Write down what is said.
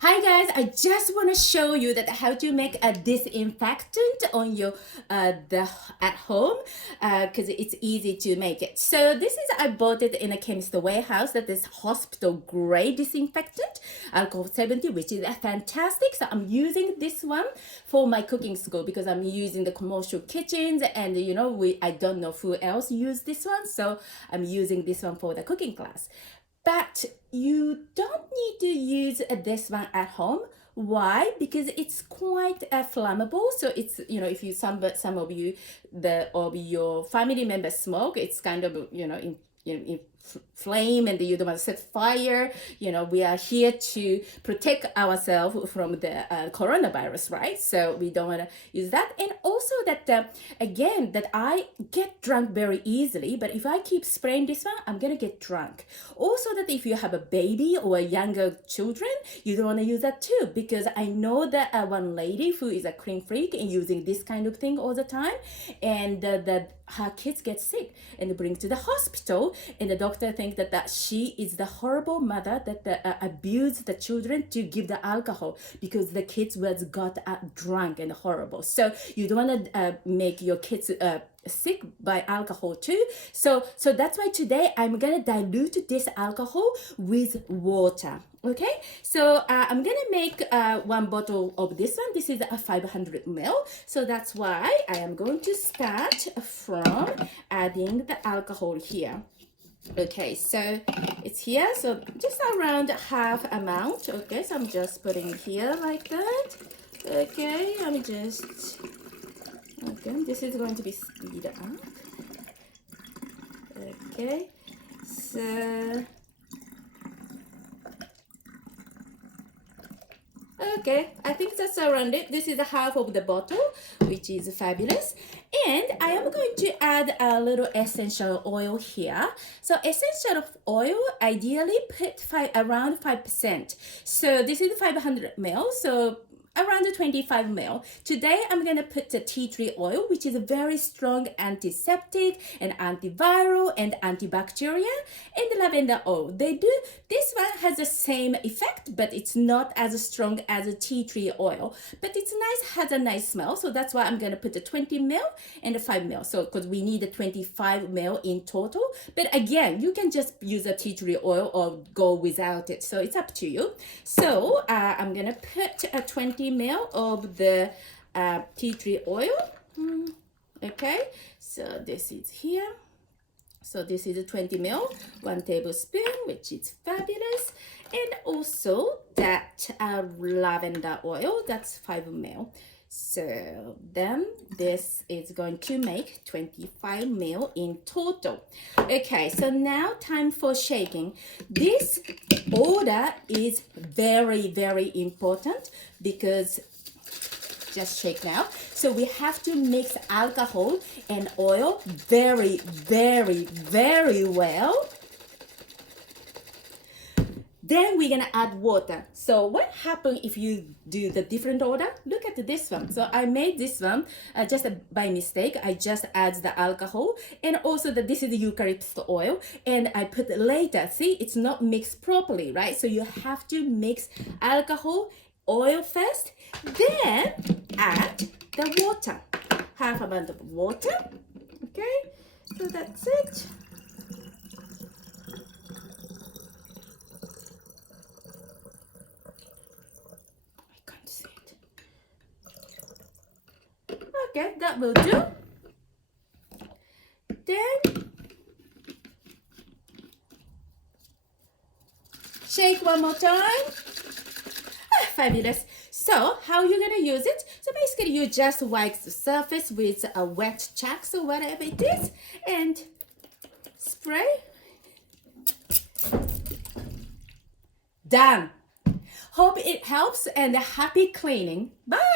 Hi guys, I just want to show you that how to make a disinfectant on your the at home because it's easy to make it. So this is I bought it in a chemist warehouse, that is hospital grade disinfectant, alcohol 70, which is fantastic. So I'm using this one for my cooking school because I'm using the commercial kitchens, and I don't know who else use this one, so I'm using this one for the cooking class. But you don't need to use this one at home. Why? Because it's quite flammable. So it's, if you some of you the of your family members smoke, it's kind of in flame, and you don't want to set fire. We are here to protect ourselves from the coronavirus, right? So we don't want to use that. And also that again, that I get drunk very easily, but if I keep spraying this one, I'm gonna get drunk. Also, that if you have a baby or younger children, you don't want to use that too, because I know that one lady who is a clean freak and using this kind of thing all the time, and that her kids get sick and bring to the hospital, and the doctor thinks that she is the horrible mother that abused the children to give the alcohol because the kids got drunk and horrible. So you don't want to make your kids sick by alcohol too. So that's why today I'm gonna dilute this alcohol with water. Okay, so I'm gonna make one bottle of this one. This is a 500 ml, so that's why I am going to start from adding the alcohol here. Okay, so it's here, so just around half amount. Okay, so I'm just putting it here like that. Okay, I'm just, okay, this is going to be speed up. Okay, so okay, I think that's around it. This is a half of the bottle, which is fabulous. And I am going to add a little essential oil here. So essential oil, ideally put around 5%. So this is 500 ml, so around 25 ml. Today I'm gonna put the tea tree oil, which is a very strong antiseptic and antiviral and antibacterial, and the lavender oil. This one has the same effect, but it's not as strong as a tea tree oil, but it's nice, has a nice smell. So that's why I'm gonna put the 20 ml and the 5 ml. So because we need a 25 ml in total, but again, you can just use a tea tree oil or go without it. So it's up to you. So I'm gonna put a 20 ml of the tea tree oil. Okay, so this is here. So this is a 20 ml, 1 tablespoon, which is fabulous. And also that lavender oil, that's 5 ml. So then this is going to make 25 ml in total. Okay, so now time for shaking. This order is very, very important because just shake now. So we have to mix alcohol and oil very, very, very well. Then we're gonna add water. So what happens if you do the different order? Look at this one. So I made this one just by mistake. I just add the alcohol, and also this is the eucalyptus oil, and I put later. See, it's not mixed properly, right? So you have to mix alcohol, oil first, then add the water. Half amount of water. Okay, so that's it. Okay, that will do. Then shake one more time. Fabulous. So how you're gonna use it? So basically you just wipe the surface with a wet Chax or whatever it is and spray. Done. Hope it helps, and happy cleaning. Bye.